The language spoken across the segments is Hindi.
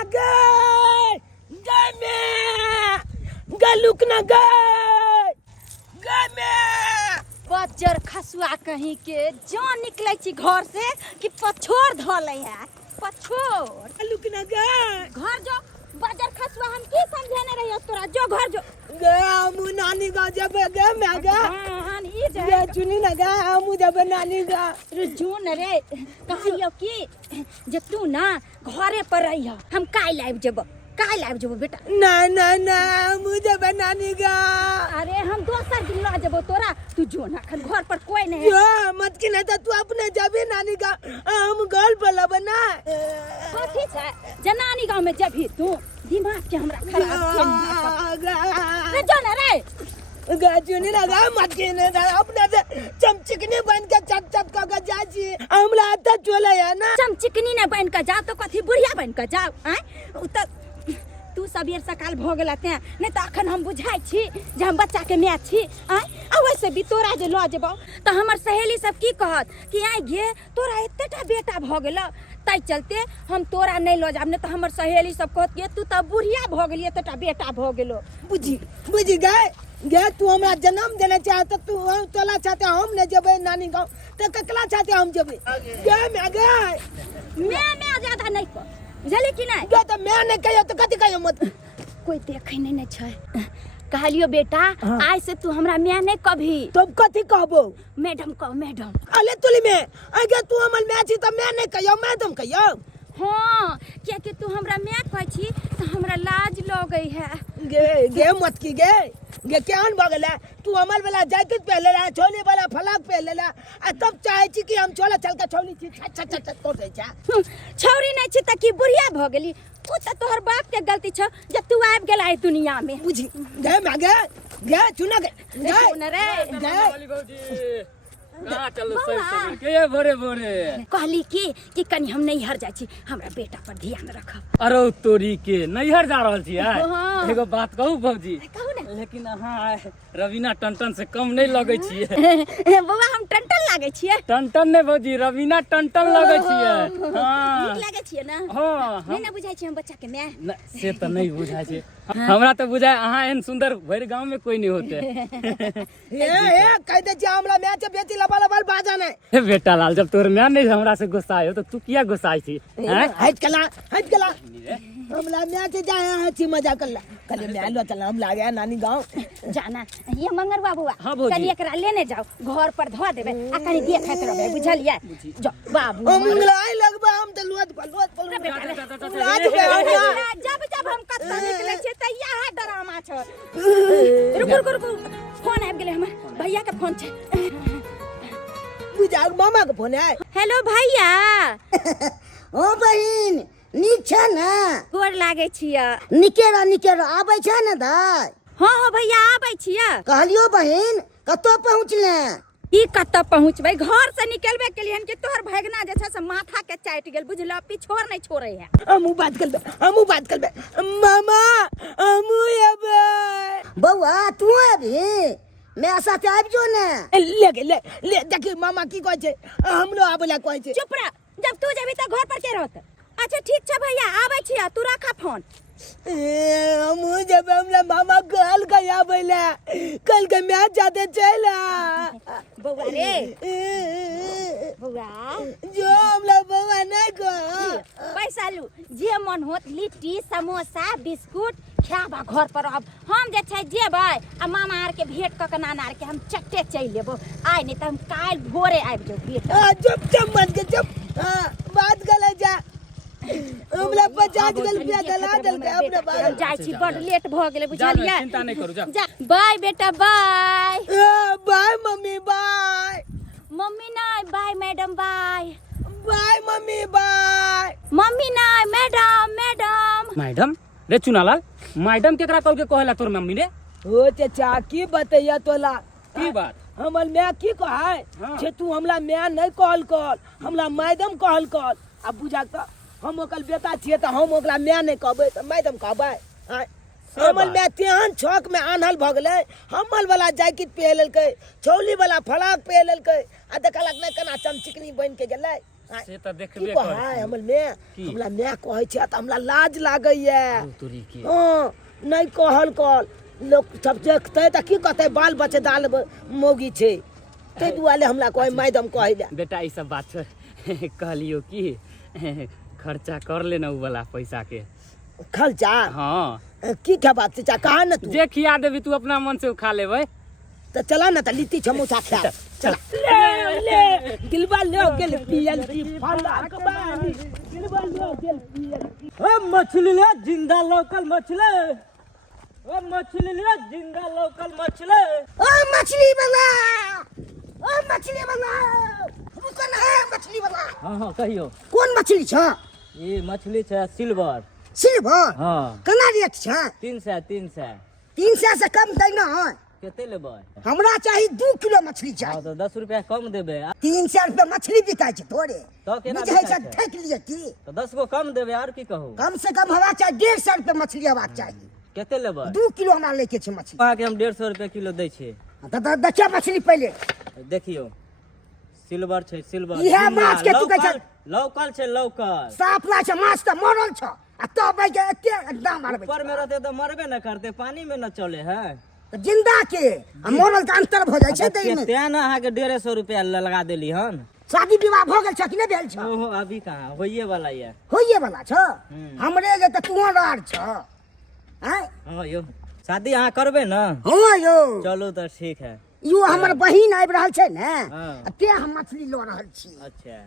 ना गए गए में गलुक ना गए गए में बजर खसुआ कहीं के जान निकले छी घर से कि पछोर धले है पछोर गलुक ना गए घर जो बजर खसुआ हम की समझाने रही तोरा जो घर जो गया मु नानी गा जब गए मैं गया हां ई जे ये चुनी ना गया मु जब नानी गा रुजून रे कहियो कि जे तू ना घरे पर रहियो हम काई लाइव जेबो बेटा ना ना ना मुझे बनानी गा अरे हम दोसर दिन ला जेबो तोरा तू जो ना खन घर पर कोई नहीं है यो मत की नहीं तो तू अपने जबी नानी गा हम घर पर लबना कथी छै जनानी गांव में जभी तू दिमाग के हमरा खराब रे जो ना रे गाजुनी ना गा मत की नहीं अपने से चमचिकनी बन के चट चट का जाजी हमला त चले है ना चमचिकनी ने बन के जा तो कथी बुढ़िया बन के जा हैं तू सबेर सकाल भ गेलते नहीं तो अखन हम बुझाई छी जे हम बच्चा के माय छी आ वैसे भी तोरा जे ल जेबो तो हमर सहेली सब की कहत कि आई गे तोरा एतेटा बेटा भ गेल तै चलते हम तोरा नहीं ल जाब नहीं तो हमर सहेली सब कहत के तू त बुढ़िया भ गेली एतेटा बेटा भ गेलो बुझी गए तू हमरा जन्म देना चाहत तू तोला चाहते हम नहीं जेबे नानी गांव तो ककला चाहते हम जेबे गए मैं ज्यादा नहीं कर बुझली कि नहीं गे तो मैं नहीं कहियो तो कथि कहियो मत कोई देखे नहीं छै कहलियो बेटा आज से तू हमरा मैं नहीं कभी तब कथि कहबो मैडम कहो मैडम अले तुली में अगे तू हमर मैं छी त मैं नहीं कहियो मैडम कहियो हां क्या कि तू हमरा मैं कह छी तो हमरा लाज लगई है गे मत की गे केहन भ गेला तू हमर वाला जैकेट पहन ले छोली वाला फलाक पहन ले आ तब चाहे छी कि हम छोला चल के छोली छी छट छट तोड़ दे छा छौरी नहीं छी त की बुढ़िया भ गेली ओ त तोहर बाप के गलती छ जब तू आब गेला है दुनिया में बुझी गे मागे गे चुना गे रे भौजी कहां चलो सब के भोरे भोरे कहली कि कनी हम नहीं हर जाई छी हमरा बेटा पर ध्यान रखब अरे तोरी के नैहर जा रहल छी हाँ। एगो बात कहू भौजी कहू ना लेकिन अहाँ रवीना टंटन से कम नहीं लगे छिए बौआ हम टंटन लागे छिए टंटन ने भौजी रवीना टंटन लगे छिए हां नीक लागे छिए ना हां नहीं ना बुझाई छी हम बच्चा के मैं से तो नहीं बुझाई छै हमरा तो बुझाय अहाँ एहन सुंदर भर गांव में कोई नहीं होते ए कह दे छी हमरा मैच बेटी लबल बाजा नहीं हे बेटा लाल जब तोर मैं नहीं हमरा से गुस्सा आयो तो तू किया गुस्साई थी हैं हट कला हमरा मैच जाए छी मजा करला कल मैं लो चल हम लागे नानी गांव जाना ये मंगर बाबूआ हाँ, भौजी। कल एकरा लेने जाओ घर पर धो देबे आ कनी देखत रहबे बुझलिए जो बाबू हम लाई लगबा हम त लोत जब हम कत्ता निकले छे त यह ड्रामा छ रुक फोन आबि गेले हमर भैया के फोन छे बुझा मामा के फोन है हेलो भैया ओ बहिन नीक छ न गोर लागे छिया निकेरा आबै छ न दाय हां भैया आबै छिया कहलियो बहिन कतो पहुँचले ई कत्ता पहुंचबे घर से निकलबे के लिए कि तोहर भगना जे छै से माथा के चाट गेल बुझला पिछोर नहीं छोड़े है हमू बात करबे मामा हमू एबे बौआ तू अभी मैं साथे आबि जो ने ले देखी मामा की कहै छै हमरो आबेला कहै छै चुप रह जब तू जेबी त घर पर के रहत अच्छा ठीक छै भैया आबै छिया तू रखा फोन हमू जब हमरा मामा कल के आबेला कल के मैच जाते चला बौआ रे बौआ जो हमरा बाबा नहीं को पैसा लू जे मन होत लिट्टी समोसा बिस्कुट खाबा घर पर अब हम जे छै जेबै आ मामा आर के भेंट क के नाना आर के हम चट्टे चल लेबो आइ नहीं त हम काल भोरे आबि जो भेंट चुप मत के चुप बात गले जा हमरा 50 रुपया दला दल के अपने बारे जाय छी बड़ लेट भ गेले बुझलिए चिंता नहीं करू जा बाय बेटा bye bye mummy bye mummy नहीं bye madam bye bye mummy bye mummy नहीं मैडम मैडम रे चुनालाल मैडम केकरा कहू के कहला तोर मम्मी रे ओ चाचा की बतैया तोला की बात हमर मैं की कहै हाँ। छे तू हमरा मैं नहीं कहल हमरा मैडम कहल अब बुझा त हम ओकर बेटा छिए त हम ओकरा मैं नहीं कहबै त मैडम कहबै हमर मैं तेहन छक में आन्हल भ गेलै हमल वाला जैकेट पहन लेलकै छौली वाला फलाक पहन लेलकै आ देखलक नहीं केना चमचिकनी बन के गेलै से तो देखबे की कर कहे हमर मैं की? हमरा मैं कहै छै त हमरा लाज लागैया तोरी के हाँ नहीं कहल कल लोग सब देखते त की कहते बाल बच्चे दाल मोगी छै ते दुआरे हमरा कहे मैडम कहैले बेटा ई सब बात छोड़ कहलियो कि खर्चा कर ले ना उ वाला पैसा के खर्चा हाँ की क्या बात छै कहा न तू जे खिया देबी तू अपना मन से खा लेबै त चला न त लिट्टी समोसा खा चल ले गिलबा ले गेल पियल की फला कबानी गिलबा ले गेल पियल ओ मछली ले जिंदा लोकल मछली ओ मछली ले जिंदा लोकल मछली ओ मछली वाला रुको ना मछली वाला हाँ हाँ कहियो कौन मछली छ ये मछली है सिल्वर सिल्वर हाँ केना रेट छ 300 300 से कम दै न केते लेबै हमरा चाहिए 2 किलो मछली हाँ चाहिए तो 10 रुपया कम देबे 300 रुपए मछली बिकाय छै थोड़े तो केना बुझै बिकाय छै छै? ठक लिए की तो 10 गो कम देबे और की कहू कम से कम हवा चाहिए 150 रुपए मछली हवा चाहिए केते लेबै 2 किलो हमरा लेके छै मछली अहाँ के हम 150 रुपया किलो दै छी देखिए मछली पहले देखियो सिल्वर छै सिल्वर इहे माछ के तू कहै छै लोकल छै लोकल साफ ला छै माछ त मरल छ आ तब भाई के एते दाम मारबै ऊपर में रहते तो मरबे न करते पानी में न चले है त जिंदा के आ मरल के अंतर भ जाइ छै तै में तें न अहाँ के 150 रुपया लगा देली हन शादी विवाह भ गेल छ कि नै भेल छ ओहो अभी कहाँ होइए वाला ये होइए वाला छ हमरे जे त तुहर आर छ हैं हाँ यो शादी अहाँ करबे न हां यो चलो तो ठीक है यो हमर बहिन आबि रहल छै ने हाँ। ते हम मछली ल रहल छी अच्छा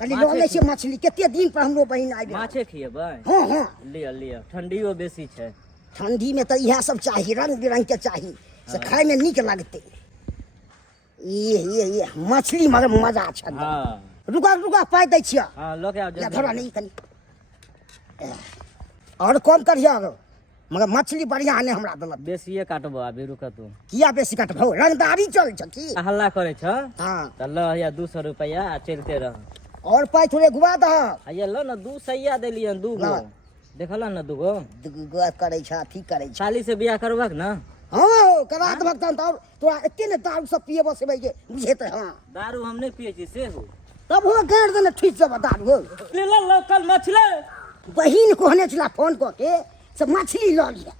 कनी ल ले छी मछली केते दिन पर हमरो बहिन आबि माछे खिएबै हां हां लिअ लिअ ठंडियो बेसी छै ठंडी में तो इहे सब चाहिए रंग बिरंग के चाहिए से खाए में नीक लगते ये मछली मगर मजा छ हाँ रुका पाइ दै छियै हाँ लो के आओ या जल्दी। धरा नहीं कनी और कम करिया मगर मछली बढ़िया ने हमरा देलक बेसिए काटबो अभी रुक तू किया बेसी कटबौ रंगदारी चल छ की हल्ला करे छ हां त ल या 200 रुपया आ चलते रह और पाइ थोड़े घुमा दह आ ये लो न 2 सैया देलियन 2 गो ला। देखल न 2 गो दुगुआ करे छ अथी करे छ साली से बियाह करबक न हां करा देबक त और तोरा एते ने दारू सब पिए बसबै जे बुझेते हां दारू हम नहीं पिए छी से हो तब हो गाड़ देने ठीक से बता दो ले लो लोकल मछली बहिन कहने छला फोन कऽ के से मछली लऽ लिया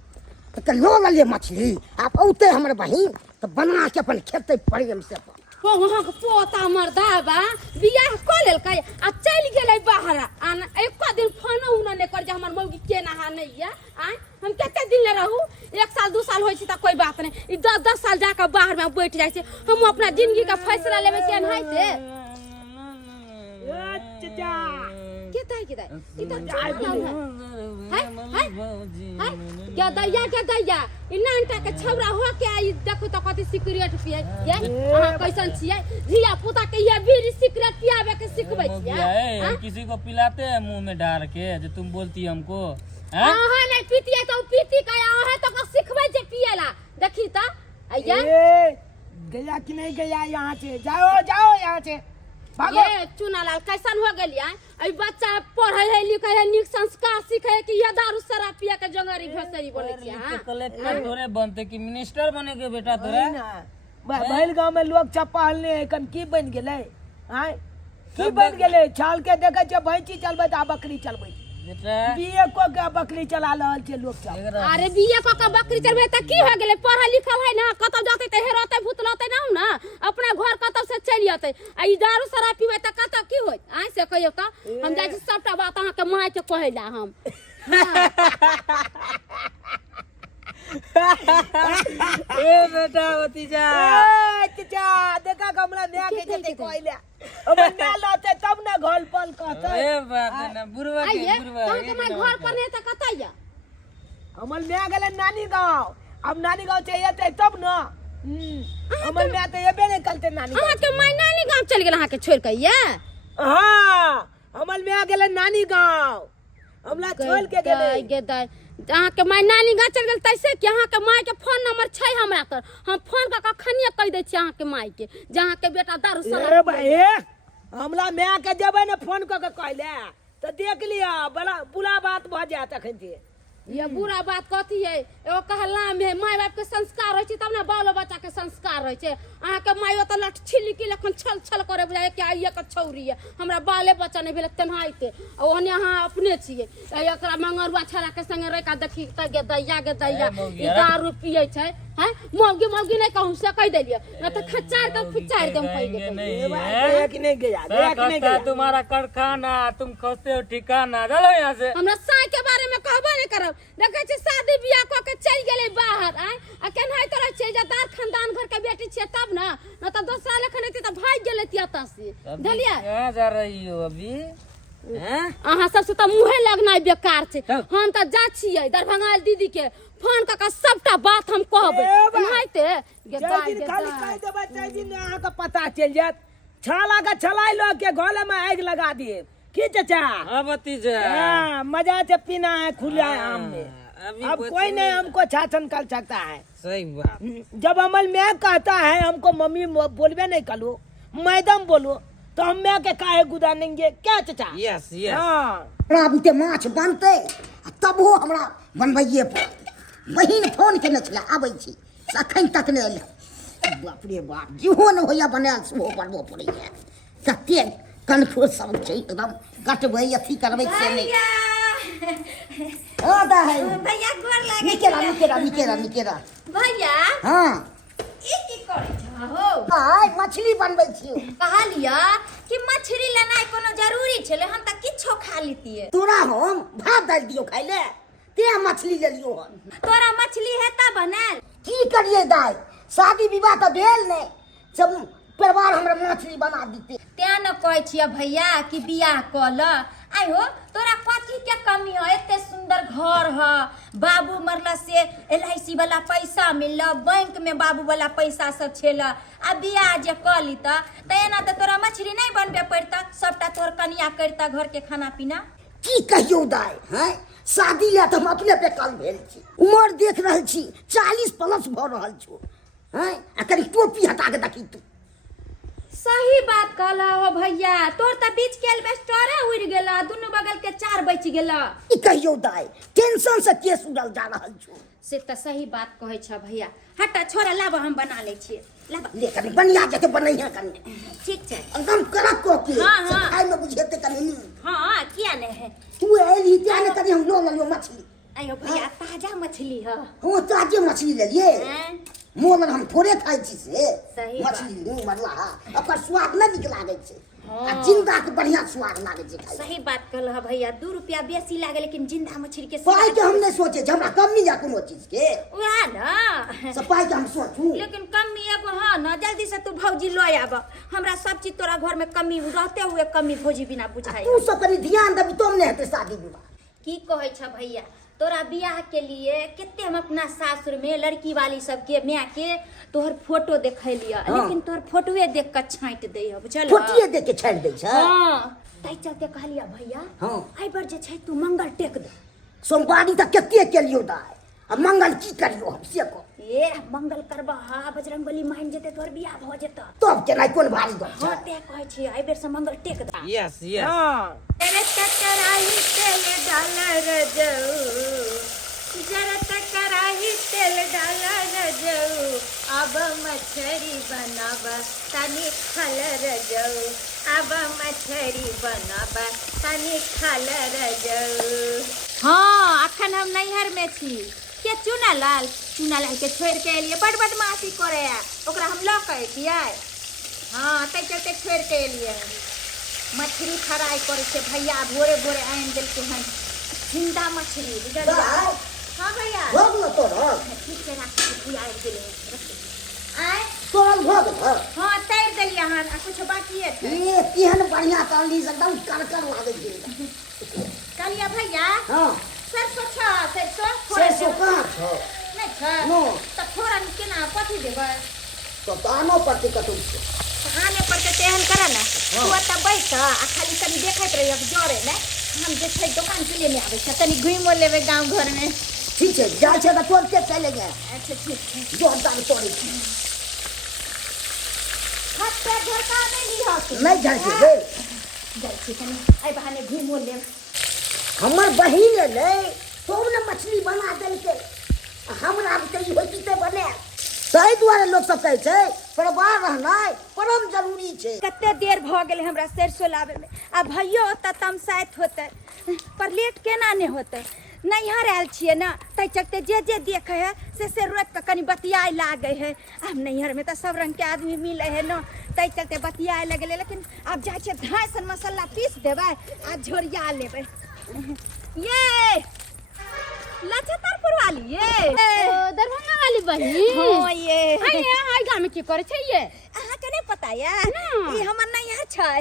तो लो लिये मछली आप औते हमर बहिन तो बना के अपन खेते प्रेम से अपन वहाँ के पोता मर्दा बा बियाह क लेलकै आ चल गेलै बाहर आ एको दिन फोन उना ने कर जे हमर मौगी के नहा नहीं है आ हम कते दिन ले रहू 1 साल 2 साल होय छै त कोई बात नहीं ई 10 साल जाके बाहर में बैठ जाय छै हम अपना जिंदगी का फैसला लेबे के नहीं थे चाचा के ई त जान है क्या दैया ई नानटा के छौरा हो के आई देखो त कथि सिगरेट पिए ये अहाँ कैसन छियै धिया पुता के ये बीड़ी सिगरेट पियाबे के सिखबै छियै किसी को पिलाते हैं मुंह में डाल के जो तुम बोलती हमको हैं? अहाँ नहीं पीतिए तो पीती का अहाँ तो सिखबै जे पिएला देखी त आइया ए गया कि नहीं गया यहाँ से जाओ यहाँ से भागो ये चुनालाल कैसन हो गेलियै आई बच्चा पढ़ै है लिखै है नीक संस्कार सीखै है कि ये दारू शराब पिया के जंगरी घसरी बोले छियै हां कलेक्टर थोड़े बनते कि मिनिस्टर बने के बेटा तोरा भैल गांव में लोग चप्पल ने कन की बन गेले आय की बन गेले छाल के देखे छै भैंसी चलबै त बकरी चलबै बेटा बीए को के बकरी चला रहल छै लोग सब अरे बीए क के बकरी चलबै त की हो गेलै पढ़ल लिखल है ना कतौ जाते त हेरते भूतलते ना अपना घर कतौ से चलि जते आ ई दारू शराब पीबै त कतौ की होय आइ से कहियो त हम जाइ छी सबटा बात अहाँ के माय के कहैला हम ए बेटा भतीजा ए चाचा देखा हमरा न्या के जते कहले हमर न्या लते तब ना घोल पल कहते ए बात ना बुरवा के आइए बुरवा तहाँ के माय घर पर नहीं त कतैया हमर न्या गेले नानी गांव अब नानी गांव से एते तब ना हमर न्या त एबे नहीं करते नानी अहाँ के माय नानी गांव चल गेल अहाँ के छोड़ के ये हां हमर न्या गेले नानी गांव हमरा छोड़ के गेले अहाँ के माय नानी गाँव चल गेल तैसे कि अहाँ के माय के फोन नंबर छै हमरा तर हम फोन क के खनिया कह दै छी अहाँ के माय के जहाँ के बेटा दारू ए शराब भाई हमरा मैं के जेबे ने फोन क के कहले त देख लिया बड़ा बुला बात भ जात अखन जे ये बुरा बात कथी है एगो कहलाम है माय बाप के संस्कार होय छै तब ना बालो बच्चा के संस्कार होय छै अहाँ के मायो त लठ छिलकी लखन छल छल करे बुझाय कि आइया के छौरी है हमरा बाले बच्चा नहीं भेले तेनाहिते आ ओहने अहाँ अपने छियै एकरा मंगरुआ छड़ा के संगे रह का देखी त गे दैया ई दारू पियै छै हैं मौगी मौगी नहीं कहूं से कह देलिए ना त खच्चार के फिचार देम पहिले एक नहीं गया तुम्हारा कारखाना तुम खोजते हो ठिकाना चलो यहाँ से। हमरा साय के बारे में कहबो नहीं करब देखे छै शादी बियाह क के चल गेले बाहर आ केनाइ तरह छै जदार खानदान घर के बेटी छै तब ना न त दोसरा लेखन एती त भाग गेले तियाता से धलिया कहाँ जा रही हो अभी हैं? अहाँ सबसे त मुहे लगनाइ बेकार छै हम त जा छियै दरभंगा दीदी के फोन क के सबटा बात हम कहबै एनाहिते जय दिन खाली कह देबै जय दिन अहाँ के पता चल जात छाला का छलाई लो के गले में आग लगा दिए की चाचा। हाँ भतीजा हाँ मजा से पीना है खुले आम में अब कोई नहीं हमको छाछन कर सकता है। सही बात। जब अमल में कहता है हमको मम्मी बोलबे नहीं करो मैडम बोलो तो हम मैं के काहे गुदानेंगे क्या चाचा। यस यस हाँ हमरा बुते माछ बनते तब हो हमरा बनबैये पड़त। बहिन फोन केने छले आबै छी अखन तक नहि एलै। बाप रे बाप जेहो न होइया बनायल सेहो बनबो पड़ैया कते कनखो सब छै एकदम कटबै अथी करबै से नहि ओ दा है भैया गोर लागे निकेरा भैया हाँ ई की करै छ हो आइ मछली बनबै छी। कहलिया कि मछली लेनाइ कोनो जरूरी छले हम त किछो खा लेतिए तोरा हम भात दालि दियो खाइ ले ते मछली ले लियो हन। तोरा मछली हेता बनल की करिए दाई शादी विवाह तो भेल नहीं सब परिवार हमरा मछली बना देते। तें न कहै छियै भैया कि बियाह क ल आई हो तोरा कथी के कमी हो एते सुंदर घर ह बाबू मरला से LIC वाला पैसा मिलल बैंक में बाबू वाला पैसा सब छेल आ बियाह जे कली त एना त तोरा मछली नहीं बनबे पड़ता सबटा तोर कनिया करता घर के खाना पीना। की कहियो दाई हैं शादी ले तो हम अपने बेकल भेल छी उमर देख रहल छी 40 प्लस भ रहल छो हैं आ कनी टोपी हटा के देखी तू। सही बात कहला हो भैया तोर त बीच के एल्बेस्टरे उड़ गेला दुनु बगल के 4 बच गेला। ई कहियो दाई टेंशन से केस उड़ल जा रहल छो से त सही बात कहै छ भैया हटा छोरा लाब हम बना ले छी लाब ले कनी बनिया जते बनैया कनी ठीक छै एकदम कड़क को के हाँ, हाँ। खाइ में बुझेते कनी नी हां किया नहीं है तू एली त्याने कनी हम लो लियो मछली आयो भैया ताजा मछली है हो ताजे मछली ले लिए हैं? मोल हम थोड़े खाइ छी से सही मछली नहीं मरला ओकर स्वाद नहीं निक लागे छै हाँ। आ जिंदा के बढ़िया स्वाद लागे छै खाइ सही बात कहल है भैया 2 रुपया बेसी लागे लेकिन जिंदा मछली के पाई के हम नहीं सोचे जे हमरा कमी या कोनो चीज के वह ना सब पाई के हम सोचू लेकिन कमी एगो हाँ ना जल्दी से तू भौजी लो आब हमरा सब चीज तोरा घर में कमी रहते हुए कमी भौजी बिना बुझाई तू सब कनी ध्यान देबी तुम नहीं हेते शादी विवाह की कहै छ भैया तोरा बियाह के लिए कितने हम अपना सासुर में लड़की वाली सबके मैं के तोहर फोटो देखलिया हाँ। लेकिन तोहर फोटोए देख के छांट दे बुझल फोटिए देख के छाड़ दे छै हां तै चलते कहलिया भैया हाँ। आई बार जे छै तू मंगल टेक दे सोमवारी तक केते केलियो दाई आ मंगल की करियो हम से को ए मंगल करबा हा बजरंगबली मान जेते तोहर बियाह भ जेता तब केना कोन भारी दो हां ते कहै छी आई बेर से मंगल टेक दे यस यस हाँ तेरे टकराई तेल डाल रजऊ जरा टकराई तेल डाल रजऊ अब मछरी बनाब तनी खल रजऊ अब मछरी बनाब तनी खल रजऊ। हाँ अखन हम नैहर में छी के चुनालाल के छोड़ के एलिए बड़ बदमाशी करे ओकरा हम ल के एतिए हाँ तै चलते छोड़ के एलिए मछली फ्राई करे से भैया भोरे भोरे आन देलके हन जिंदा मछली बुझलिए। हाँ भैया हो गेलो तोर ठीक से राख के भैया आबि गेलै आय तोल हो गेलो हाँ तैर देलिए हन आ कुछ बाकी है ए केहन बढ़िया तली एकदम करकर लागे छै कहलिए भैया हां सरसों छ सरसों से सुका छो नहीं छ नो त फोरन केना कथी देबै तो तानो पड़ते कतौ से खाने पर के तेहन करे ना तू त बैठ आ खाली तनी देखैत रहिए जोरे ने हम जे छै दुकान के लिए में आबै छ तनी घुमो लेबै गांव घर में ठीक है जा छै त तोड़ के चले गए अच्छा ठीक है जोरदार तोड़ी हाथ पे झरका नहीं ली हाथ नहीं जाय छै रे जाइ छी तनी आई बहाने घुमो ले हमर बहिन ले तो ने मछली बना देलकै हमरा कही होती ते बने ताहि दुआरे लोग सब कहै छै परिवार रहनाइ परम जरूरी छै। कते देर भ गेलै हमरा सरसों लाबे में, आ भैयो ओतऽ तमसाइत होते पर लेट केना ने होते। नैहर आयल छियै ना, ताहि चलते जे देखे है से रोक के कनी बतियाए लागे है। अब नैहर में तो सब रंग के आदमी मिले है ना, ताहि चलते बतियाए लगले। लेकिन अब जाए छियै धान मसाला पीस देबै आ झोरिया लेबै। ये लछतरपुर वाली ये दरभंगा वाली बहिन। हाँ ये हाय गाँव में की करे छै ये? अहाँ के नहीं पता ये? ई हमर नैहर छै।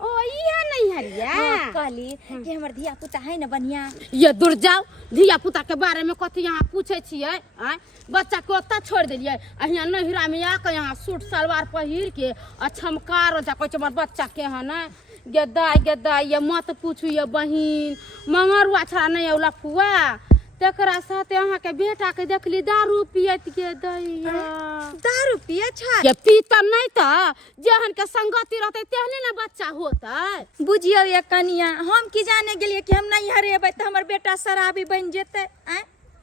ओ ये नहीं हरिया। कहली कि हमर धिया पुता है ना बढ़िया। ये दूर जाओ, धिया पुता के बारे में कथी यहाँ पूछे छियै? आय बच्चा के ओतऽ छोड़ देलियै, यहाँ नहिरा में आके यहाँ सूट सलवार पहिर के छमकार हो जा कहै छै हमर बच्चा के है ना। गेदाई ये मत पूछू ये बहिन, मंगरुआ छड़ा नहीं औला फुआ तेकरा साथे अहाँ के बेटा के देखली दारू पियत के दैया। दारू पिए छै? ये पीता नहीं था, जेहन के संगति रहते तेहने ना बच्चा होता। बुझियो ये कनिया, हम की जाने गेलिए कि हम नहीं हरेबै त हमर बेटा शराबी बन जेते।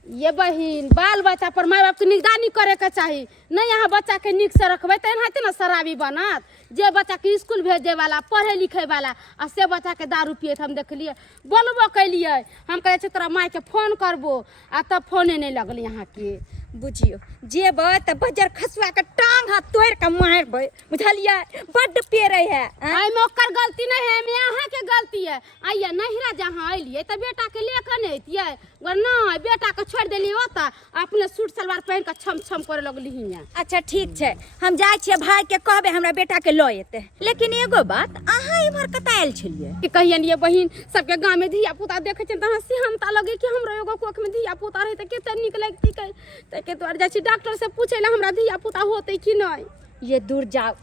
ये बहिन बाल बच्चा पर माय बाप के निगरानी करे के चाहिए, नहीं यहाँ बच्चा के निक से रखबे त एनाहिते ना शराबी बनत। जे बच्चा के स्कूल भेजे वाला पढ़े लिखे वाला आ से बच्चा के दारू पियत हम देखलिए, बोलबो कैलिए। हम कहे छै तोरा माय के फोन करबो आ तब फोने नहीं लगल यहाँ के। बुझियो जेबै त बजर खसुआ के टांग हाथ तोड़ के मारबै, बुझलिए? बड्ड पेरे है। आई में ओकर गलती नहीं है, में अहाँ के गलती है। आइए नहिरा जहाँ अलिए त बेटा के लेकर नहीं अतिए, नहीं बेटा के छोड़ देलिए ओतऽ अपने सूट सलवार पहन के छम छम करे लगली हियां। अच्छा ठीक छै, हम जाय छियै भाई के कहबे हमरा बेटा के लऽ एते। लेकिन एगो बात, अहाँ इमहर कतऽ आयल छलिए? कि कहियन ये बहिन सबके गांव में धिया पुता देखे छै त हंसी हमता लगे कि हमरो एगो कोख में धिया पुता रहे त कते नीक लगती कह त के तोर जाइ छी डॉक्टर से पूछे ला हमरा धिया पुता होते कि नहीं। ये दूर जाओ,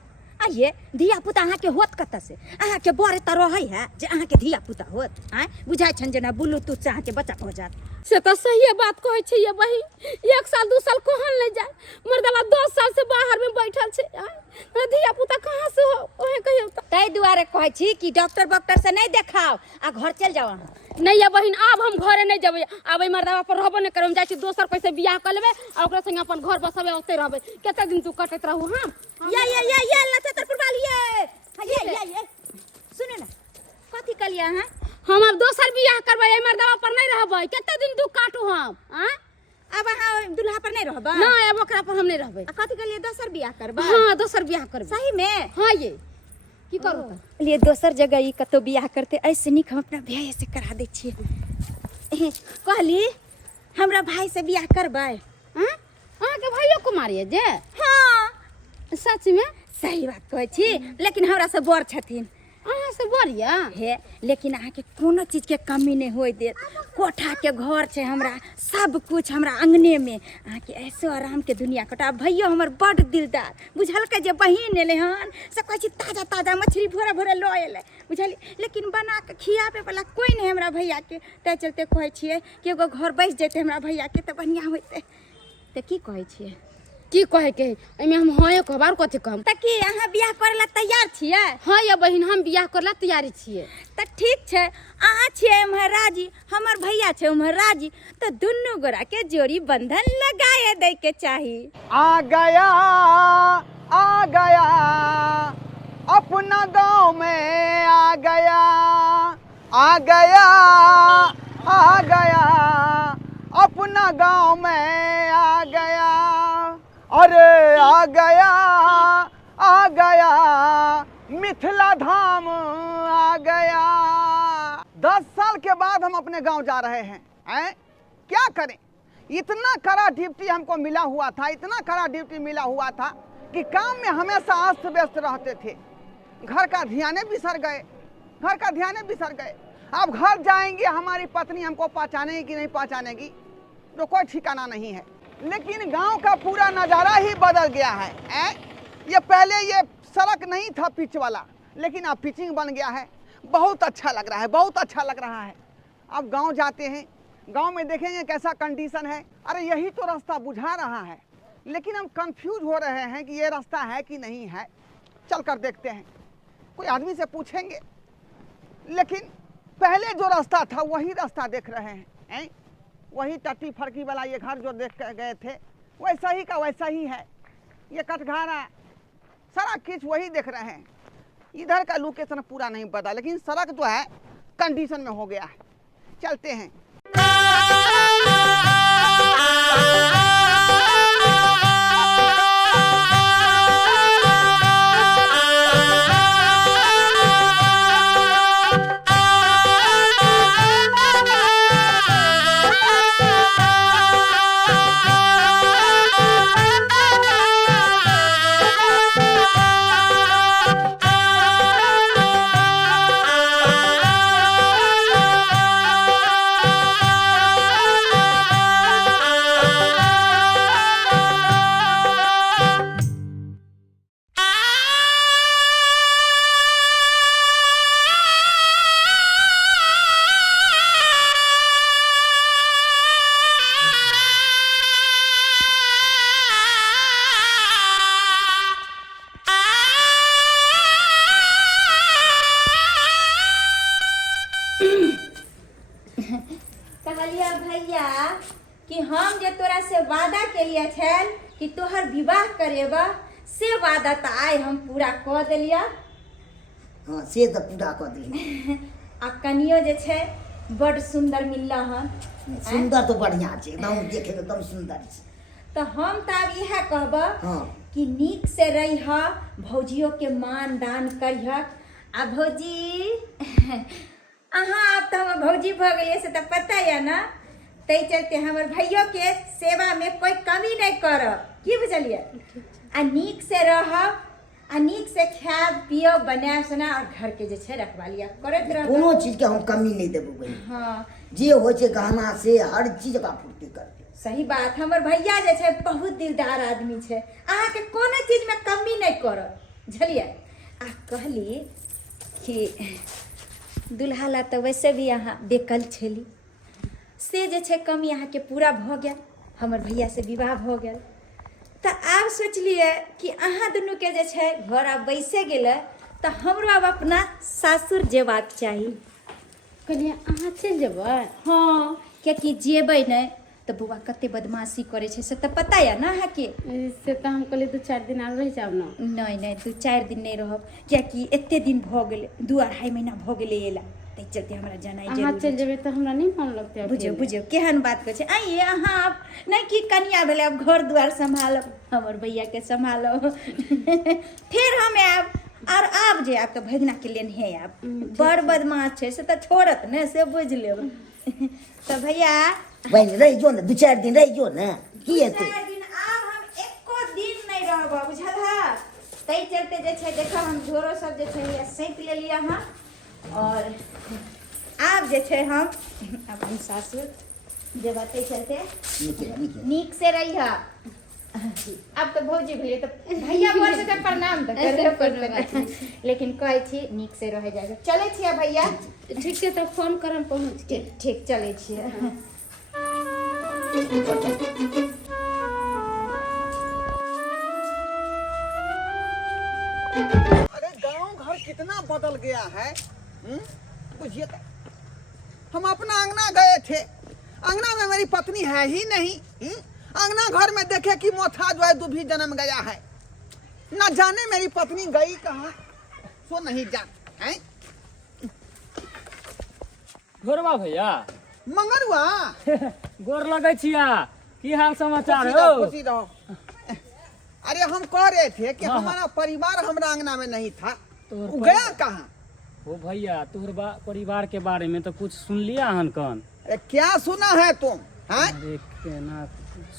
आइए धिया पुता अहाँ के होत कतऽ से? अहाँ के बड़े त रहै है जे अहाँ के धिया पुता होत? आय बुझाय छन जेना ब्लूटूथ से अहाँ के बच्चा हो जात। से तो सही बात कहै छै ये बहिन, 1 साल 2 साल कहन ले जाए, मर्दला 10 साल से बाहर में बैठल छै, धिया पुता कहाँ से हो ओहे कहियो। ताहि दुआरे कहै छी कि डॉक्टर से नहीं देखाओ आ घर चल जाओ अहाँ। नहीं ये बहिन आब हम घरे नहीं जेबै, आब मर्दवा पर रहबो नहीं करब, जाइ छी दोसर कोई से बियाह कर लेबै आ ओकरा संगे अपन घर बसबे ओते रहबै। कते दिन तू कटैत रहू हम? ये लछतरपुर वाली ये सुने ना कथी कहलिए अहाँ? हम अब दोसर बियाह करबै, मर्दवा पर नहीं रहबै। कते दिन तू काटू हम? अब अहाँ दुल्हा पर नहीं रहबै? नहीं अब ओकरा पर हम नहीं रहबै। कथी कहलिए दोसर बियाह करबै? हाँ दोसर बियाह करबै। सही में? हाँ ये की करू त लिए दोसर जगह ई कतो बियाह करते, ऐसे निक हम अपना भाई से करा दे छिए। कहली हमरा भाई से बियाह करबै? अहाँ के भाइयो कुमारी जे? हाँ सच में? सही बात कहै छी, लेकिन हमरा से बड़ छथिन। अहाँ से बढ़िया हे लेकिन अहाँ के कोनो चीज के कमी नहीं होय देत। कोठा के घर छै हमरा, सब कुछ हमरा अंगने में। अहाँ के ऐसो आराम के दुनिया कटा। भैया हमर बड़ दिलदार, बुझल के जे बहिन एले हन से कहै छी ताजा ताजा मछली भोरे भोरे लऽ एले, बुझली? लेकिन बना के खियाबे वाला कोई नहीं हमरा भैया के, तै चलते कहै छियै कि एगो घर बस जेते हमरा भैया के त बढ़िया होते। त की कहै छियै? की कहे के एमे हम हाँ कहब और कथी कहब? त की अहाँ बियाह करे ला तैयार छियै? हाँ ये बहिन हम बियाह करला तैयारी छियै। त ठीक छै, अहाँ छियै उम्हर राजी, हमर भैया छै उम्हर राजी, त दुन्नू गोरा के जोड़ी बंधन लगाए दे के चाही। आ गया अपना गांव में आ गया अपना गांव में आ गया। अरे आ गया मिथिला धाम आ गया। 10 साल के बाद हम अपने गांव जा रहे हैं। क्या करें, इतना कड़ा ड्यूटी हमको मिला हुआ था, इतना कड़ा ड्यूटी मिला हुआ था कि काम में हमेशा अस्त व्यस्त रहते थे। घर का ध्यान बिसर गए। अब घर जाएंगे हमारी पत्नी हमको पहचानेगी कि नहीं पहचानेगी तो कोई ठिकाना नहीं है। लेकिन गांव का पूरा नज़ारा ही बदल गया है। ये पहले ये सड़क नहीं था पिच वाला, लेकिन अब पिचिंग बन गया है। बहुत अच्छा लग रहा है। अब गांव जाते हैं, गांव में देखेंगे कैसा कंडीशन है। अरे यही तो रास्ता बुझा रहा है, लेकिन हम कंफ्यूज हो रहे हैं कि ये रास्ता है कि नहीं है। चल कर देखते हैं, कोई आदमी से पूछेंगे। लेकिन पहले जो रास्ता था वही रास्ता देख रहे हैं। वही टट्टी फड़की वाला ये घर जो देख कर गए थे वैसा ही का वैसा ही है। ये कटघारा सारा किच वही देख रहे हैं। इधर का लोकेशन पूरा नहीं पता, लेकिन सड़क जो है कंडीशन में हो गया है। चलते हैं। कहलिया भैया कि हम जे तोरा से वादा केलिए छल कि तोहर विवाह करेबा से वादा तो आइ हम पूरा कऽ देलिया। हाँ से तो पूरा कर दी। आ कनियो जे छै बड़ सुंदर मिलला हन। सुंदर तो बढ़िया छै, एकदम देखे में एकदम सुंदर छै। तो हम तो आब इहे कहब हाँ कि नीक से रह, भौजियो के मान दान करिह। आ भौजी अहाँ आब तो हमर भौजी भऽ गेलिए से तो पता है ना, तै चलते हमर भैयो के सेवा में कोई कमी नहीं करब, की बुझलिए। आ नीक से रहब, आ नीक से खायब पियब बनायब सोना, और घर के जे छै रखवालिया करत रहब। कोनो चीज के हम कमी नहीं देबो बहन। हाँ जे होइ छै गहना से हर चीज का पूर्ति करते। सही बात। हमर भैया जे छै बहुत दिलदार आदमी छै, अहाँ के कोनो चीज में कमी नहीं करब, बुझलिए। आ कहली कि दुल्हा ला तो वैसे भी अहाँ बेकल छली, से जे छै कमी अहाँ के पूरा भऽ गेल, हमर भैया से विवाह भऽ गेल। तो आब सोचलिए कि अहाँ दुनू के जे छै घर आब बैसे गेलै, तो हमरो आब अपना सासुर जेबाक चाही। कहलिए अहाँ चलि जेबै? हाँ, कियाकि जेबै नहीं तो बौआ कते बदमाशी करे छै से तो पता है ना अहाँके। से तो हम कहलिए 2-4 दिन आर रह जाब ना। नहीं नहीं 2-4 दिन नहीं रहब, कियाकि एते दिन भऽ गेलै, 2-2.5 महीना भऽ गेलै एला, तै चलते हमरा जानाइ अहाँ जरूरी चलि छै। जेबै तो हमरा नहीं मन लगतै। बुझियौ बुझियौ केहन बात कहै छै। आइए अहाँ आब नहीं कि कनिया भेलै, आब घर दुआर सम्हालब, हमर भैया के सम्हालब फिर हम आयब। और आब जे आब तो भगना के लेने आब, बड़ बदमाश छै से तो छोड़त ने, से बुझ लेब। तो भैया बहन रह जो ना, 2-4 दिन रह जो ना, की हेतै। 2-4 दिन आब हम एको दिन नहीं रहब, बुझल। तै चलते जे छै देखो हम झोरो सब जे छै सैंत लेलिए हँ, और आब जे छै हम अपन सासुर जेबा, तै चलते नीक से रहिहा। अब तो भौजी भेलिए तो भैया बोल से प्रणाम तो करबे करबे, लेकिन कहै छी नीक से रह जाए। चलै छियै भैया? ठीक छै, तब फोन करम पहुँच के। ठीक चलै छियै। अरे गांव घर कितना बदल गया है। बुझिए तो हम अपना अंगना गए थे, अंगना में मेरी पत्नी है ही नहीं। अंगना घर में देखे कि मोथा जो है दुभी जन्म गया है। ना जाने मेरी पत्नी गई कहाँ, सो नहीं जान है। गोरबा भैया मंगरुआ गोर लगै छिया, की हाल समाचार खुशी रहो, हो? खुशी रहो। अरे हम कह रहे थे कि हाँ, हमारा परिवार हमारा अंगना में नहीं था, तो वो गया कहाँ? ओ भैया तोहर परिवार के बारे में तो कुछ सुन लिया हन कन? अरे क्या सुना है तुम? हैं? अरे केना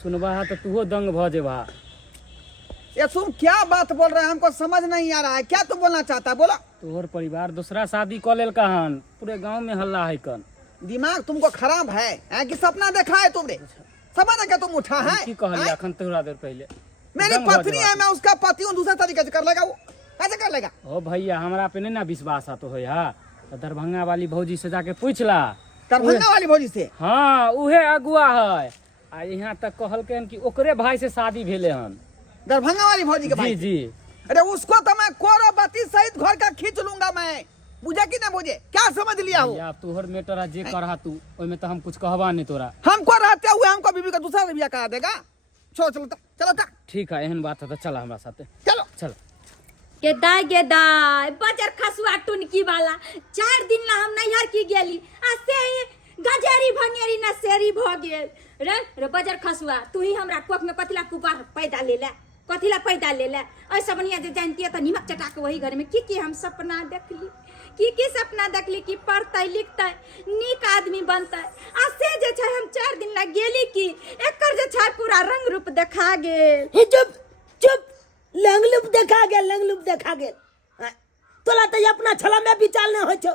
सुनबा तो तूहो दंग भ जेबा। ये तुम क्या बात बोल रहे हैं, हमको समझ नहीं आ रहा है। क्या तुम बोलना चाहता है, बोला। तोहर परिवार दूसरा शादी क लेल हन, पूरे गांव में हल्ला है कन। दिमाग तुमको खराब है कि सपना देखा है तुमने? समझ के तुम उठा है? की कहलिए अखन थोड़ा देर पहले? मेरी दंग भ पत्नी जेबा है, तू। मैं उसका पति हूँ, दूसरा तरीके से कर लेगा वो? कैसे कर लेगा? ओ भैया हमरा पे नहीं ना विश्वास तो हो हा, तो दरभंगा वाली भौजी से जाके पूछला। दरभंगा वाली भौजी से? हाँ उहे अगुआ है, आ यहाँ तक कहलकन कि ओकरे भाई से शादी भेले हन। दरभंगा वाली भौजी के जी भाई? जी। अरे उसको तो मैं कोरो बत्ती सहित घर का खींच लूंगा मैं। बुझे कि ना बुझे, क्या समझ लिया हो? या तोहर मेटर आ जे करहा तू ओइ में तो हम कुछ कहबा नहीं तोरा। हमको रहते हुए हमको बीबी का दूसरा से ब्याह करा देगा? छोड़, चलो चलो चलो ठीक है एहन बात है तो चल हमरा साथे चलो। चल। के दाय बजर खसुआ टुनकी वाला 4 दिन ला हम नैहर की गेली आ से गजेरी भंगेरी न सेरी भ गेल रे बजर खसुआ तू ही हमरा कोख में कथिला कुपार पैदा ले ले, कथिला पैदा ले ले। ऐसा बनिया जे जानती है तो निमक चटा के वही घर में की हम सपना देखली, की सपना देखली कि पढ़तै लिखतै नीक आदमी बनतै आ से जे छै हम 4 दिन ला गेली की एकर जे छै पूरा रंग रूप देखा गेल। हे चुप चुप, लंगलुप देखा गेल, लंगलुप देखा गेल। हाँ, तोला तो अपना छला में विचार नहीं हो छो,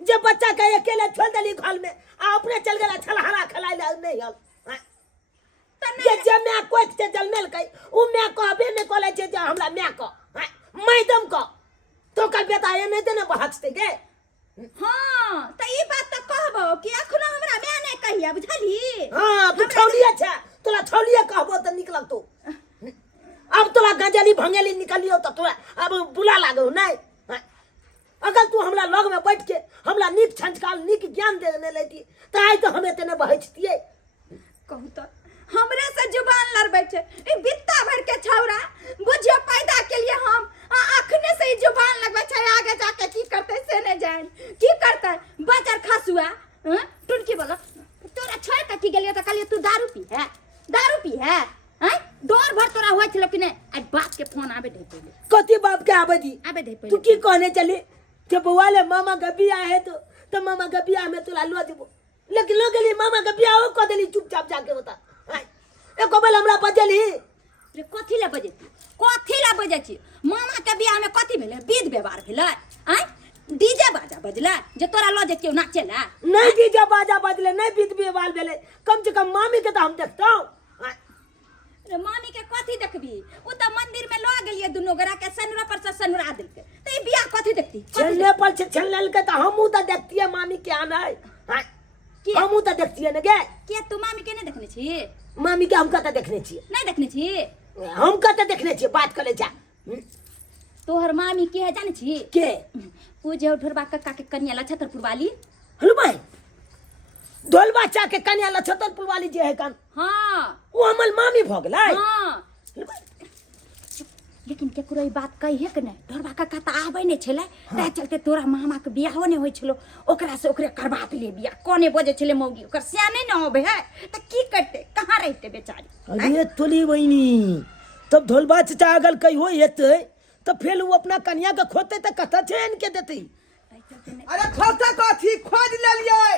जब बच्चा के अकेले छोड़ देली घर में आ अपने चल गेला छलहरा खलाइ ले नहीं हल। हाँ, जे मैं कोई से जलमेल कई उ मैं कहबे नहीं कोले जे हमरा मैं को मैडम को तो कल बेटा ये नहीं देने बहचते गे। हाँ तो ये बात तो कहबो कि अखनो हमरा मैं नहीं कहिया बुझली। हाँ तू छौलिया छे, तोला छौलिया कहबो तो निकल तू। अब तोला गजली भंगेली निकलियो तो तोरा अब बुला लागो नहीं। हाँ, अगर तू हमरा लग में बैठ के हमरा नीक संस्कार नीक ज्ञान देने लेती तो आई तो हमें तेने बहचतिए। कहू तो हमरे से जुबान लड़बै छै ई बित्ता भर के छौरा बुझियो पैदा के लिए हम अखने से ही जुबान लगबै छै, आगे जाके की करते से नहीं जान की करते बजर खसुआ। टुनकी बोलो तोरा छोड़ के की गेलियो त कहलियो तू दारू पी है हैं डोर भर तोरा होय छलो कि नहीं। आज बाप के फोन आबे दे पहले कथी बाप के आबे दी आबे दे तू पहले की कहने चली जब वाले मामा का बियाह है तो मामा का बियाह में तोला लो देबो, लेकिन लो गेली मामा का बियाह हो क देली चुपचाप जाके बता। हाँ, एको बेल हमरा बजली रे कथी ला बजे छी मामा के बियाह में कथी भेले विध व्यवहार भेले हैं डीजे बाजा बजले जे तोरा लो जेतियो नाचे ला नहीं डीजे बाजा बजले नहीं बीत व्यवहार भेले, कम से कम मामी के तो हम देखता हूं। रे मामी के कथी देखबी उ त मंदिर में लो गेलिए दुनो गोरा के सनुरा पर से सनुरा दिलके त ई बियाह कथी देखती छलने पर छलल के तो हमहू तो देखती है मामी के आना है। हाँ, हमहू तो देखती है न गे। के तू मामी के नहीं देखने छी मामी के हम कत देखने छिए, नहीं देखने छी हम कत देखने छिए बात करे जा। तोहर मामी के है जाने छी के उ जे ढोरबा कक्का के कन्या ला छतरपुर वाली हेलो भाई ढोल बच्चा के कन्या लछतरपुर वाली जे है कन हां वो हमर मामी भ गेलै। हां लेकिन केकरो ई बात कही है कि नहीं ढोरबा कक्का त आबै नहीं छले ताहि चलते तोरा मामा के बियाहो नहीं होय छलो ओकरा से ओकरे करबा ले बियाह कोने बजे छले मौगी ओकर सियाने न होबे है त की करते कहां रहते बेचारी। अरे तोली बहिनी तब ढोलबा चाचा अगर कहियो हेतै तो फिर वो अपना कन्या के खोते त कथा छे इनके देती। अरे खोते कथी खोज ले लिए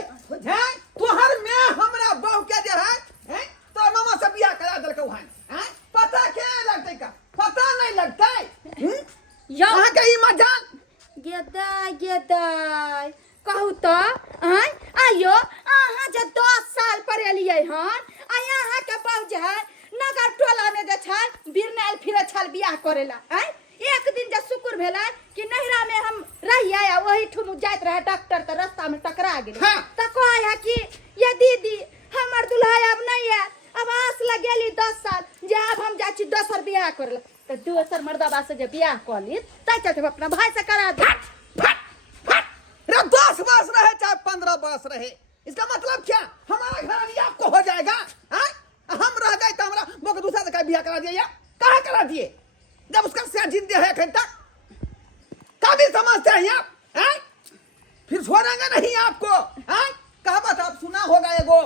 हैं तोहर में हमरा बहू के जे है हैं तो मामा से बियाह करा देलकै वहां हैं पता के लगतै का पता नहीं लगतै यो वहां के ई मजान गेदाय कहू तो आयो अहाँ जे 10 साल पर एलियै हन आ यहाँ के बहू जे है नगर टोला में जे छै बिरनाइल फिरे छल बियाह करेला हैं एक दिन जे शुक्र भेलै कि नहिरा में हम रहियै आ वही ठुम जाइत रहे डॉक्टर त रास्ता में टकरा गेलै हाँ। त कहै है कि ये दीदी हमर दुल्हा अब नहीं है अब आस लगेली 10 साल जे अब हम जाइ छी दोसर बियाह करेला त दोसर मर्दाबा से जे बियाह कली तै चलते अपना भाई से करा दे। रे 10 वर्ष रहे चाहे 15 वर्ष रहे इसका मतलब क्या हमारा घर अभी आपको हो जाएगा हैं हम रह गए तो हमरा मोके दूसरा से बियाह करा दिए या कहां करा दिए जब उसका सिया जिंदे है अखन तक काबिल समझते हैं आप हैं फिर छोड़ेंगे नहीं आपको हैं कहावत आप सुना होगा एगो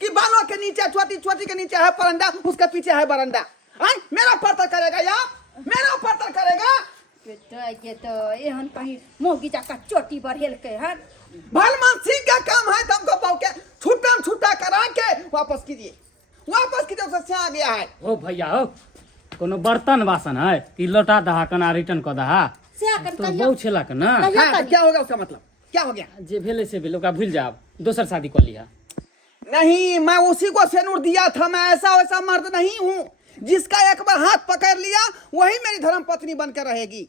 कि बालों के नीचे छोटी छोटी के नीचे है परंडा उसके पीछे है बरंडा हैं मेरा पर्दा करेगा या मेरा पर्दा करेगा ये तो एहन कहीं मोगी जाका चोटी बढ़ेल के हन भलमान सिंह का काम है तुमको पाओ के छुट्टा करा के वापस कीजिए उससे आ गया है। ओ भैया हो कोनो बर्तन बासन है कि लौटा दहा कना रिटर्न क दहा से आकर तो कहियो बहु छेला के ना कहियो हाँ, क्या होगा उसका मतलब क्या हो गया जे भेले से भेले ओकरा भूल जाब दोसर शादी कर लिया। नहीं मैं उसी को सेनूर दिया था मैं ऐसा वैसा मर्द नहीं हूँ जिसका एक बार हाथ पकड़ लिया वही मेरी धर्म पत्नी बनकर रहेगी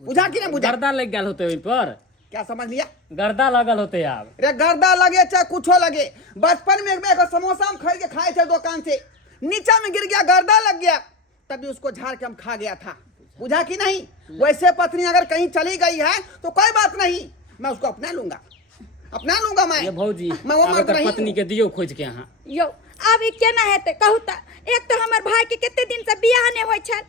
बुझा कि नहीं बुझा गर्दा लग गया होते वहीं पर क्या समझ लिया गर्दा लगल होते अब रे गर्दा लगे चाहे कुछो लगे बचपन में एक समोसा हम खरीद के खाए थे दुकान से नीचे में गिर गया गर्दा लग गया तभी उसको झाड़ के हम खा गया था बुझा कि नहीं? वैसे पत्नी अगर कहीं चली गई है तो कोई बात नहीं, मैं उसको अपना लूंगा मैं। ये भौजी मैं वो अब मर्द एकर नहीं। पत्नी के दियो खोज के यहाँ। यो अब ई केना हेतै कहू त? एक तो हमर भाई के कते दिन से बियाह नहीं होय छल,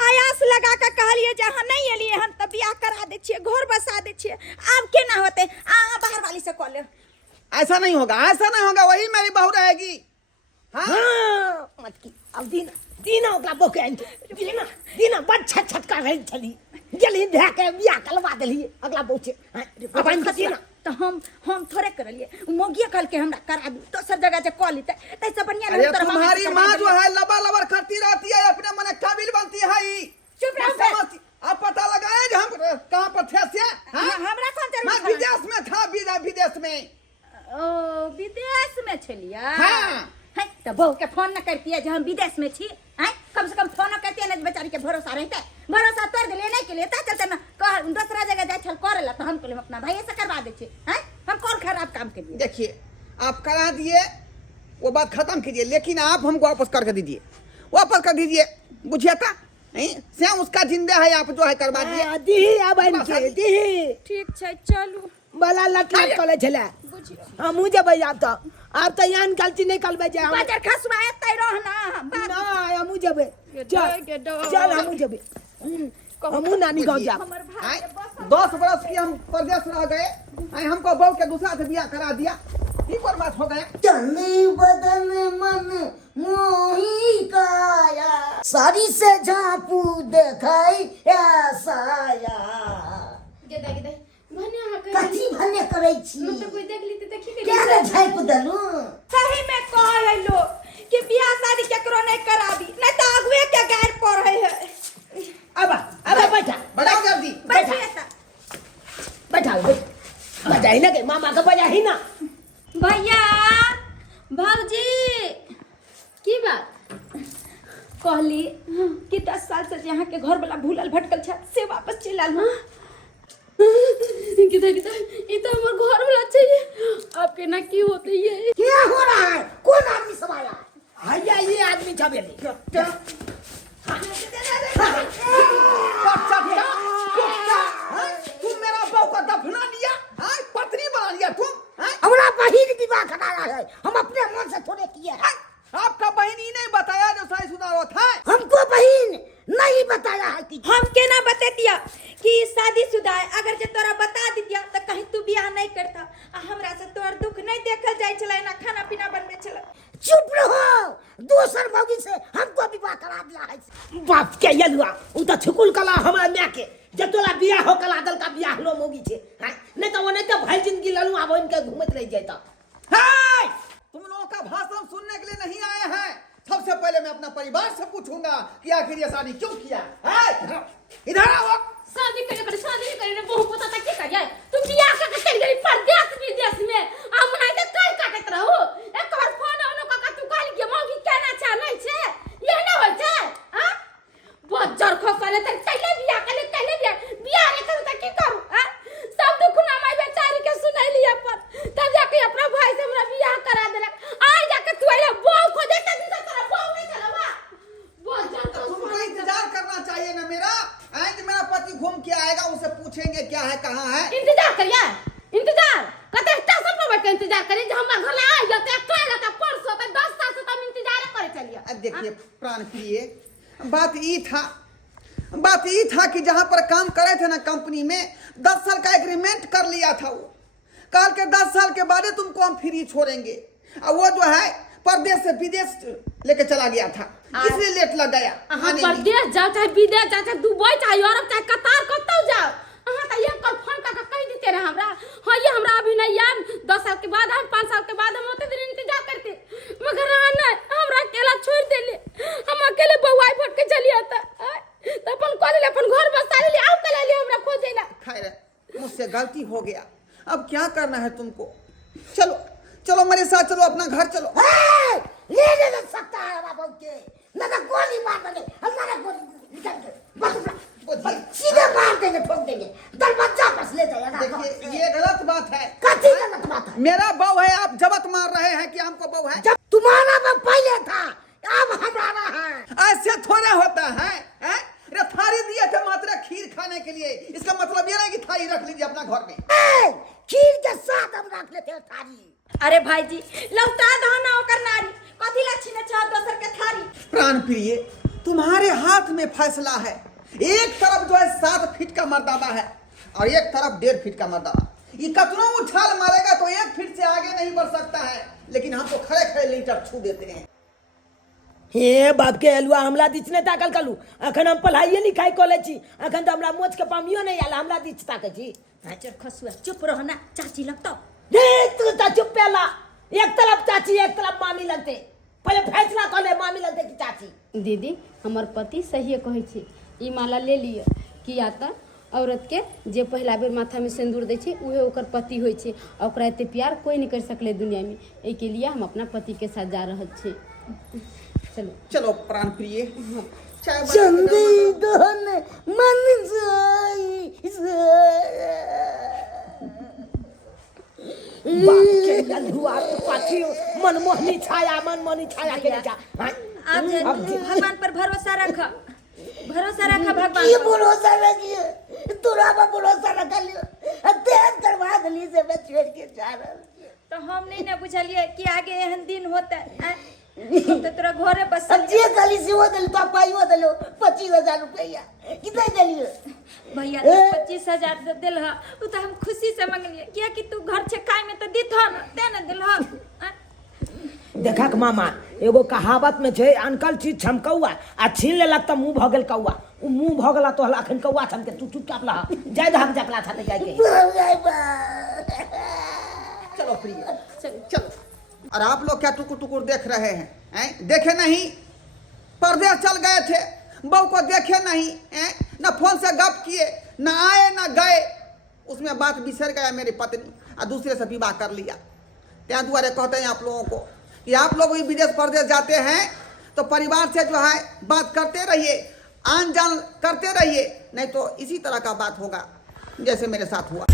आयास लगा के कहलिए जे अहाँ नहीं एलिए हन त बियाह करा दे छिए, घर बसा दे छिए। अब केना होतै? अहाँ बाहर वाली से कह ले। ऐसा नहीं होगा, वही मेरी बहू रहेगी। हाँ? हाँ मत की अब दीना ओकरा बोके आइन दीना बड़ छट का रही चली गेली धै के बियाह करवा देली अगला बौचे अपन दीना। तो हम थोड़े करलिए, मोगिया कल के हमरा करा दू, दोसर जगह जे कॉल लेते तैसे बढ़िया अरे नहीं। तुम्हारी माँ जो है लबर करती रहती है, अपने मन काबिल बनती है ही। चुप रहो बे। समझती- अब पता लगाए कि हम कहाँ पर थे से? हाँ? हमरा कौन जरूरत मैं है? विदेश में था, विदेश में। ओ विदेश में छलिया? हाँ। है तो बहू के फोन न करती जे हम विदेश में छी, हैं? कम से कम फोन करती न बेचारी के भरोसा रहते। भरोसा तोड़ दे लेने के लिए ता चलते ना कह दूसरा जगह जाय छल करेला तो हम कहले अपना भाई से करवा दे छी, हैं? हम कौन खराब काम के लिए? देखिए आप करा दिए, वो बात खत्म कीजिए, लेकिन आप हमको वापस करके दीजिए, वापस कर दीजिए। बुझिए था नहीं स्वयं उसका जिंदा है, आप जो है करवा दिए। दी अब आइन के दी ठीक छै चलू। बला लट करे छले हमहू जेबै। आब तो यान गलती नहीं करबै जे हम बाजार खसवा एतै रहना बात। ना हमहू जेबै। चल हमहू जेबै, हमहू नानी गाँव जाब। हमर भाई आय, 10 बरस की हम परदेश रह गए, आय हमको बहू के दूसरा से बियाह करा दिया, ये बर्बाद हो गया। चली बदन मन मोही काया, सारी से झापू देखाई साया। गेदा भने अहाँ कथी भने करै छी? मतलब कोई देख ली त देखी के क्या रे झाइप देलू? सही में कह लो कि बियाह शादी केकरो नहीं कराबी, नहीं तो अगुए के गैर पड़े है। अब बैठा बढ़ाओ जल्दी। बैठिए ता। बजाई ना के मामा के बजाही ना। भैया भौजी की बात? कहली कि 10 साल से यहाँ के घर वाला भूलल भटकल छा से वापस चल आल। गेदा ये तो हमर घर वाला चाहिए, आपके ना की होते ये? क्या हो रहा है? कौन आदमी सब आया? हैया ये आदमी छबेली तुम मेरा बहू का दफना दिया, हाँ? पत्नी बना लिया तुम, हाँ? हमारा बहिन विवाह कराया है, हम अपने मन से थोड़े किए हैं। आपका बहन ही नहीं बताया जो शादीशुदा होता है। हमको बहिन नहीं बताया है कि हम के ना बता दिया कि शादीशुदा है। अगर जे तोरा बता दिया तो कहीं तू बियाह नहीं करता, हमरा से तोर दुख नहीं देखल जाय छले, ना खाना पीना बनबे छले। चुप रहो, दोसर भौजी से हमको विवाह करा दिया है। बाप के यलुआ उ त छुकुल कला हमरा मैं के जे तोला बियाह हो कला दल का बियाह लो मोगी छे, हैं? नहीं तो वो नहीं तो भाई जिंदगी ललू आब इनके घूमत रह जाता। हाय! तुम लोगों का भाषण सुनने के लिए नहीं आए हैं। सबसे पहले मैं अपना परिवार से पूछूंगा कि आखिर ये शादी क्यों किया है? इधर आओ। शादी करे बहु पता तक की करिए? तुम बियाह का चल गई परदेश विदेश में, हम नहीं तो कई काटत रहू। एक बार फोन आउनो का तू काल के मौगी केना छा नहीं छे, ये ना होय छे? हां बजर खोसले त चले बियाह बियाह नहीं करू त की करू? हां सब दुख ना माई बेचारी के सुनाइली अपन, तब जाके अपना भाई से हमरा बियाह करा देलक। आज जाके तू आइले बहु खोजे त तेरा बहु नहीं चलवा बजर तुमको इंतजार करना चाहिए ना मेरा, आज मेरा पति घूम के आएगा, उसे पूछेंगे क्या है कहाँ है। इंतजार करिए, इंतजार कते स्टेशन पर बैठ के इंतजार करिए जे हमरा घर ला आ जाते कल का परसों तक 10 साल से तुम इंतजार करे चलिए। अब देखिए प्राण प्रिय, बात ये था कि जहाँ पर काम करे थे ना कंपनी में 10 साल का एग्रीमेंट कर लिया था। वो कल के 10 साल के बाद तुमको हम फ्री छोड़ेंगे, और वो जो है परदेश से विदेश लेके चला गया था, इसलिए लेट लग गया। अहाँ परदेश जाओ चाहे विदेश जाओ चाहे दुबई चाहे यूरोप चाहे कतार कतौ जाओ, अहाँ त एक कल फोन करके कह देते रहे हमरा। हां ये हमरा अभी नहीं यार 10 साल के बाद हम 5 साल के बाद हम होते दिन इंतजार करते, मगर नहीं हमरा अकेला छोड़ देले, हम अकेले बउआई फट के चली आता तो अपन कॉलेज अपन घर बसा ले आओ कल ले हमरा खोजे ना। खैर मुझसे गलती हो गया, अब क्या करना है तुमको? चलो चलो मेरे साथ चलो, अपना घर चलो। ले सकता है बाबू के, ना तो गोली मार देंगे, हमारा गोली निकाल के बस सीधे मार देंगे, ठोक देंगे, दरवाजा बस ले जाएगा। देखिए ये गलत बात है। कथी गलत बात है? मेरा बहू है, आप जबत मार रहे हैं कि हमको बहू है। जब तुम्हारा बहू पहले था, अब हमारा है। ऐसे थोड़ा होता है, हैं? अरे थारी दिए थे मात्र खीर खाने के लिए, इसका मतलब ये नहीं कि थारी रख लीजिए अपना घर में। खीर के साथ हम रख लेते हैं थारी। अरे भाई जी लौटा दो ना ओकर नारी, कथी ला छीने चाह दोसर के थारी। प्राण प्रिय, तुम्हारे हाथ में फैसला है। एक तरफ जो है 7 फीट का मर्दाबा है और एक तरफ 1.5 फीट का मर्दाबा। ये कतनों उछाल मारेगा तो 1 फीट से आगे नहीं बढ़ सकता है, लेकिन हम तो खड़े खड़े लीटर छू देते हैं। हे बाप के अलुआ हमला दिचने ताकल कलू, अखन हम पढ़ाइए लिखाई कॉलेज छी, अखन तो हमरा मोच के पामियो नहीं आला, हमला दिच ताके छी। चल खसुआ चुप रहो ना, चाची लगतो। देख तू तो चुप पेला, एक तरफ चाची एक तरफ मामी लगते, पहले फैसला कर ले मामी लगते कि चाची। दीदी हमर पति सही कहे छे, ई माला ले लियो कि या त औरत के जे पहला बेर माथा में सिंदूर दे छे उहे ओकर पति होय छे, और ओकरा एते प्यार कोई नहीं कर सकले दुनिया में। ए के लिए हम अपना पति के साथ जा रहल छे। चलो चलो प्राण प्रिय, चाय चंदी दहन मन बाप के अलुआ पाछी मनमोहनी छाया के जा। अब भगवान पर भरोसा रख, भरोसा रख भगवान ये पर। भरोसा रखिए, तोरा पर भरोसा रख लियो। देख करवा दली से मैं छोड़ के जा रहा हूं। तो हम नहीं ना बुझलिए कि आगे एहन दिन होता है। तो तोरा घरे बसल जे गली से वो दल तो पाइयो दलो 25,000 रुपया कितना दलियो भैया तो 25,000 दिल है, उ तो हम खुशी से मंगलिए, किया कि तू घर छे खाए में तो दिथ न, ते न दिल है। देखा के मामा एगो कहावत में छे, अनकल चीज छमकौआ आ छीन लेलक त मुंह भ गेल कौआ। उ मुंह भ गेला तो अखन कौआ छमके, तू चुपचाप रह, जाय धक जकला छते जाय के। चलो प्रिय चलो। और आप लोग क्या टुकुर टुकुर देख रहे हैं? देखे नहीं? पर्दे चल गए थे, बहू को देखे नहीं, न फोन से गप किए, न आए न गए। उसमें बात बिसर गया मेरी पत्नी और दूसरे से विवाह कर लिया। त्या द्वारे कहते हैं आप लोगों को कि आप लोग भी विदेश परदेश जाते हैं तो परिवार से जो है बात करते रहिए, आन जान करते रहिए, नहीं तो इसी तरह का बात होगा जैसे मेरे साथ हुआ।